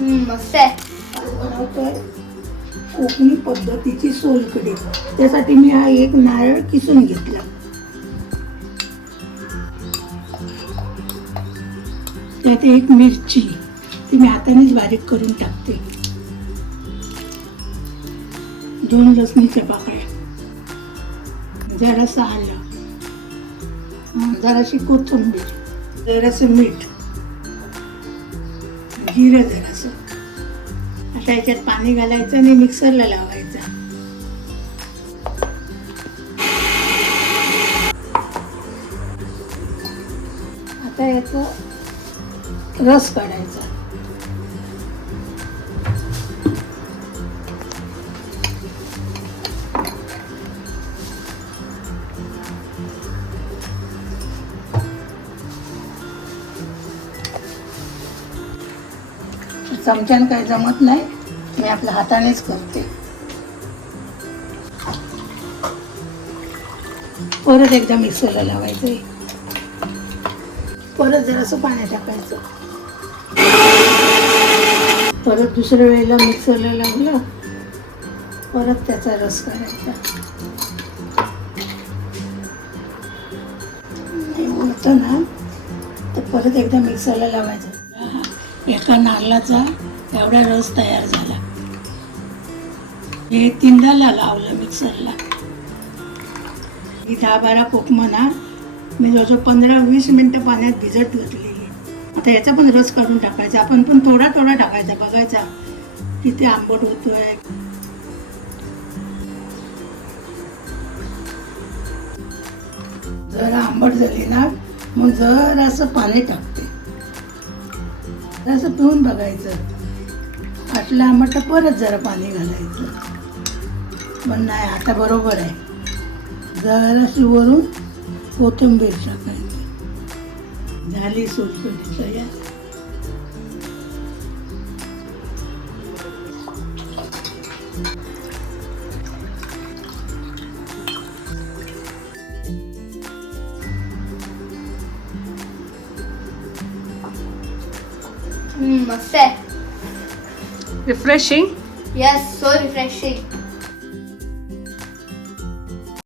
मस्त आहे. बनवतोय कोकणी पद्धतीची सोलकढी. त्यासाठी मी हा एक नारळ किसून घेतला. त्यात एक मिरची ती मी हातानेच बारीक करून टाकते. 2 लसणीच्या पाकळ्या, जरासा आलं, जराशी कोथिंबीर, जरासं मीठ, जिरं जरासं. आता याच्यात पाणी घालायचं आणि मिक्सरला लावायचं. आता याचा रस काढायचा. चमच्यानं काही जमत नाही, मी आपल्या हातानेच करते. परत एकदा मिक्सरला लावायचं. परत जरासं पाणी टाकायचं. परत दुसऱ्या वेळेला मिक्सरला लावलं, परत त्याचा रस करायचा. होतं ना तर परत एकदा मिक्सरला लावायचं. एका नारळाचा एवढा रस तयार झाला. हे 3दा लावलं मिक्सरला. ही 10-12 कोकमं ना मी जवळजवळ 15-20 मिनटं पाण्यात भिजत घातलेली. आता याचा पण रस काढून टाकायचा. आपण पण थोडा थोडा टाकायचा, बघायचा किती आंबट होतोय. जरा आंबट झाली ना मग जरासं पाणी टाकते. जरासं पिऊन बघायचं. आटलं आंबट तर परत जरा पाणी घालायचं. पण नाही, आता बरोबर आहे. जराशी वरून कोथिंबीर टाकायची. झाली सोलकढी तयार. मस्त आहे. Refreshing. Yes, so refreshing.